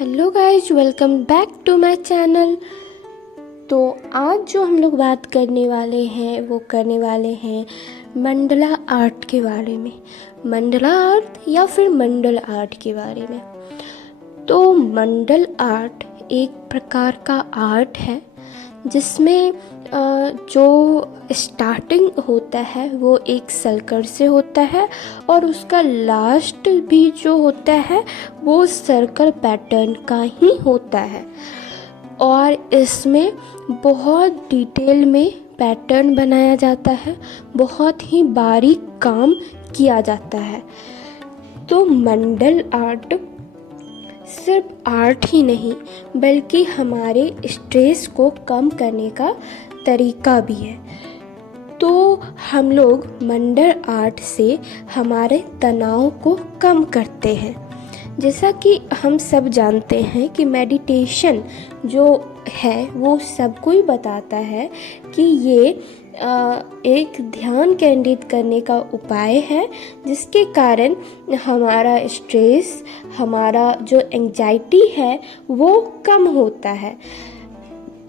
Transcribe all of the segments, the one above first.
Hello guys, welcome back to my channel. तो आज जो हम लोग बात करने वाले हैं मंडला आर्ट के बारे में। मंडला आर्ट या फिर मंडल आर्ट के बारे में। तो मंडल आर्ट एक प्रकार का आर्ट है जिसमें जो स्टार्टिंग होता है वो एक सर्कल से होता है और उसका लास्ट भी जो होता है वो सर्कल पैटर्न का ही होता है। और इसमें बहुत डिटेल में पैटर्न बनाया जाता है, बहुत ही बारीक काम किया जाता है। तो मंडल आर्ट सिर्फ आर्ट ही नहीं बल्कि हमारे स्ट्रेस को कम करने का तरीका भी है। तो हम लोग मंडल आर्ट से हमारे तनाव को कम करते हैं। जैसा कि हम सब जानते हैं कि मेडिटेशन जो है वो सबको ही बताता है कि ये एक ध्यान केंद्रित करने का उपाय है जिसके कारण हमारा स्ट्रेस, हमारा जो एंजाइटी है वो कम होता है।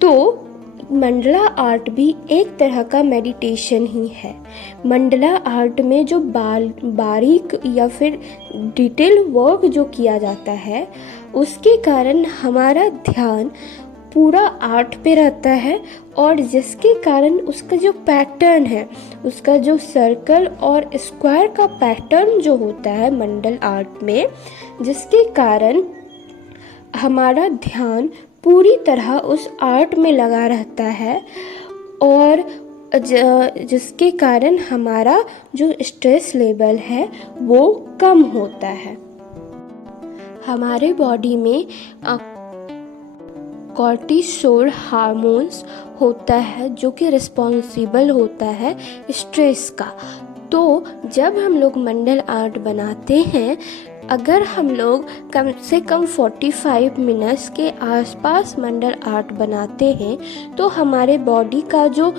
तो मंडला आर्ट भी एक तरह का मेडिटेशन ही है। मंडला आर्ट में जो बारीक या फिर डिटेल वर्क जो किया जाता है उसके कारण हमारा ध्यान पूरा आर्ट पे रहता है और जिसके कारण उसका जो पैटर्न है, उसका जो सर्कल और स्क्वायर का पैटर्न जो होता है मंडल आर्ट में, जिसके कारण हमारा ध्यान पूरी तरह उस आर्ट में लगा रहता है और जिसके कारण हमारा जो स्ट्रेस लेवल है वो कम होता है। हमारे बॉडी में कॉर्टिसोल हार्मोन्स होता है जो कि रिस्पॉन्सिबल होता है स्ट्रेस का। तो जब हम लोग मंडल आर्ट बनाते हैं, अगर हम लोग कम से कम 45 मिनट्स के आसपास मंडल आर्ट बनाते हैं तो हमारे बॉडी का जो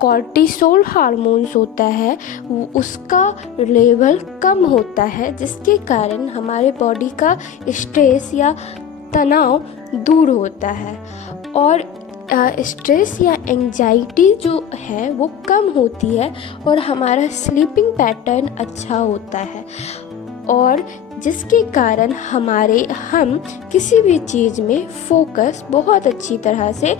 कॉर्टिसोल हार्मोन्स होता है उसका लेवल कम होता है, जिसके कारण हमारे बॉडी का स्ट्रेस या तनाव दूर होता है और स्ट्रेस या एंजाइटी जो है वो कम होती है और हमारा स्लीपिंग पैटर्न अच्छा होता है और जिसके कारण हम किसी भी चीज़ में फोकस बहुत अच्छी तरह से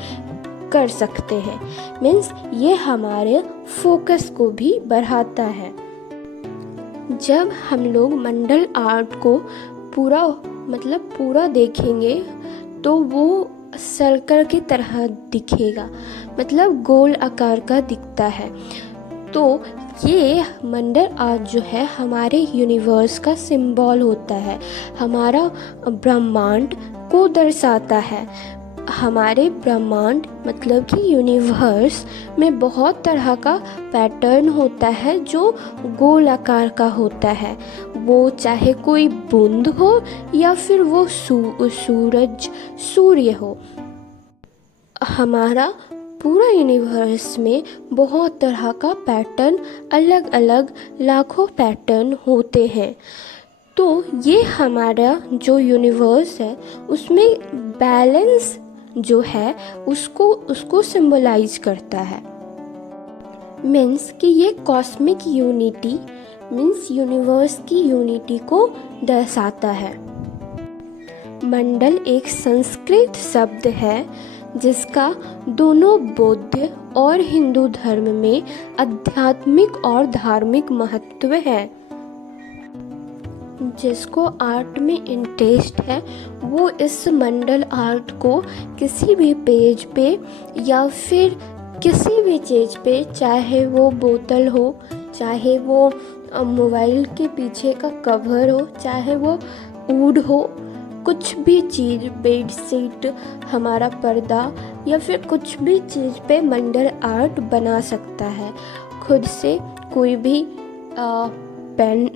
कर सकते हैं। मीन्स ये हमारे फोकस को भी बढ़ाता है। जब हम लोग मंडल आर्ट को पूरा देखेंगे तो वो सर्कल की तरह दिखेगा, मतलब गोल आकार का दिखता है। तो ये मंडल आर्ट जो है हमारे यूनिवर्स का सिंबल होता है, हमारा ब्रह्मांड को दर्शाता है। हमारे ब्रह्मांड मतलब कि यूनिवर्स में बहुत तरह का पैटर्न होता है जो गोल आकार का होता है। वो चाहे कोई बूंद हो या फिर वो सूर्य हो। हमारा पूरा यूनिवर्स में बहुत तरह का पैटर्न, अलग अलग लाखों पैटर्न होते हैं। तो ये हमारा जो यूनिवर्स है उसमें बैलेंस जो है उसको सिंबलाइज करता है। मीन्स कि ये कॉस्मिक यूनिटी मीन्स यूनिवर्स की यूनिटी को दर्शाता है। मंडल एक संस्कृत शब्द है जिसका दोनों बौद्ध और हिंदू धर्म में आध्यात्मिक और धार्मिक महत्व है। जिसको आर्ट में इंटरेस्ट है वो इस मंडल आर्ट को किसी भी पेज पे या फिर किसी भी चीज़ पे, चाहे वो बोतल हो, चाहे वो मोबाइल के पीछे का कवर हो, चाहे वो वुड हो, कुछ भी चीज़, बेडशीट, हमारा पर्दा या फिर कुछ भी चीज़ पे मंडल आर्ट बना सकता है। खुद से कोई भी पेन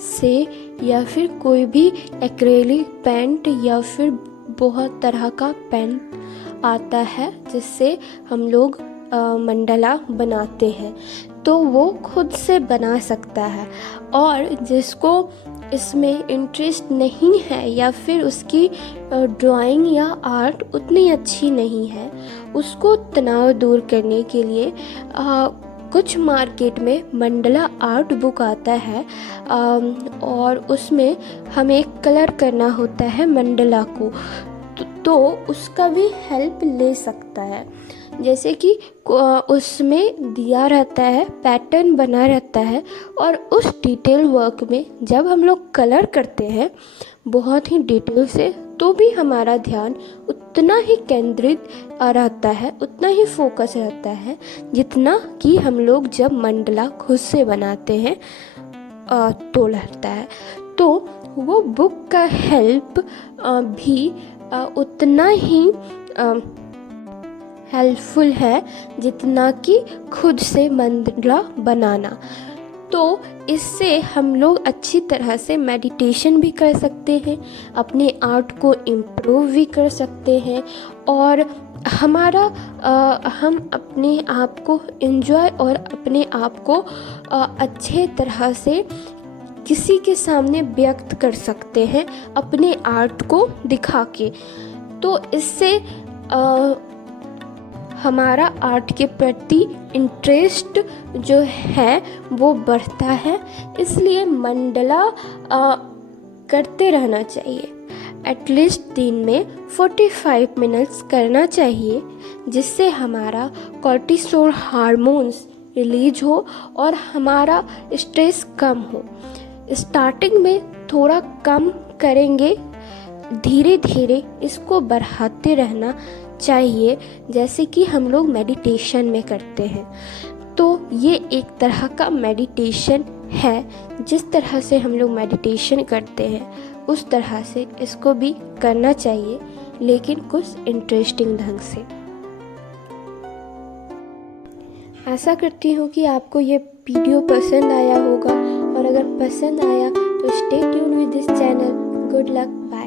से या फिर कोई भी एक्रेलिक पेंट या फिर बहुत तरह का पेन आता है जिससे हम लोग मंडला बनाते हैं, तो वो खुद से बना सकता है। और जिसको इसमें इंटरेस्ट नहीं है या फिर उसकी ड्राइंग या आर्ट उतनी अच्छी नहीं है, उसको तनाव दूर करने के लिए कुछ मार्केट में मंडला आर्ट बुक आता है और उसमें हमें कलर करना होता है मंडला को, तो उसका भी हेल्प ले सकता है। जैसे कि उसमें दिया रहता है, पैटर्न बना रहता है और उस डिटेल वर्क में जब हम लोग कलर करते हैं बहुत ही डिटेल से, तो भी हमारा ध्यान उतना ही केंद्रित रहता है, उतना ही फोकस रहता है जितना कि हम लोग जब मंडला खुद से बनाते हैं तो लगता है। तो वो बुक का हेल्प भी उतना ही हेल्पफुल है जितना कि खुद से मंडला बनाना। तो इससे हम लोग अच्छी तरह से मेडिटेशन भी कर सकते हैं, अपने आर्ट को इम्प्रूव भी कर सकते हैं और हम अपने आप को एंजॉय और अपने आप को अच्छे तरह से किसी के सामने व्यक्त कर सकते हैं अपने आर्ट को दिखा के। तो इससे हमारा आर्ट के प्रति इंटरेस्ट जो है वो बढ़ता है, इसलिए मंडला करते रहना चाहिए। एटलीस्ट दिन में 45 मिनट्स करना चाहिए, जिससे हमारा कॉर्टिसोल हार्मोन्स रिलीज हो और हमारा स्ट्रेस कम हो। स्टार्टिंग में थोड़ा कम करेंगे, धीरे धीरे इसको बढ़ाते रहना चाहिए, जैसे कि हम लोग मेडिटेशन में करते हैं। तो ये एक तरह का मेडिटेशन है, जिस तरह से हम लोग मेडिटेशन करते हैं उस तरह से इसको भी करना चाहिए, लेकिन कुछ इंटरेस्टिंग ढंग से। आशा करती हूँ कि आपको ये वीडियो पसंद आया होगा, और अगर पसंद आया तो stay tune with this channel. Good luck, bye.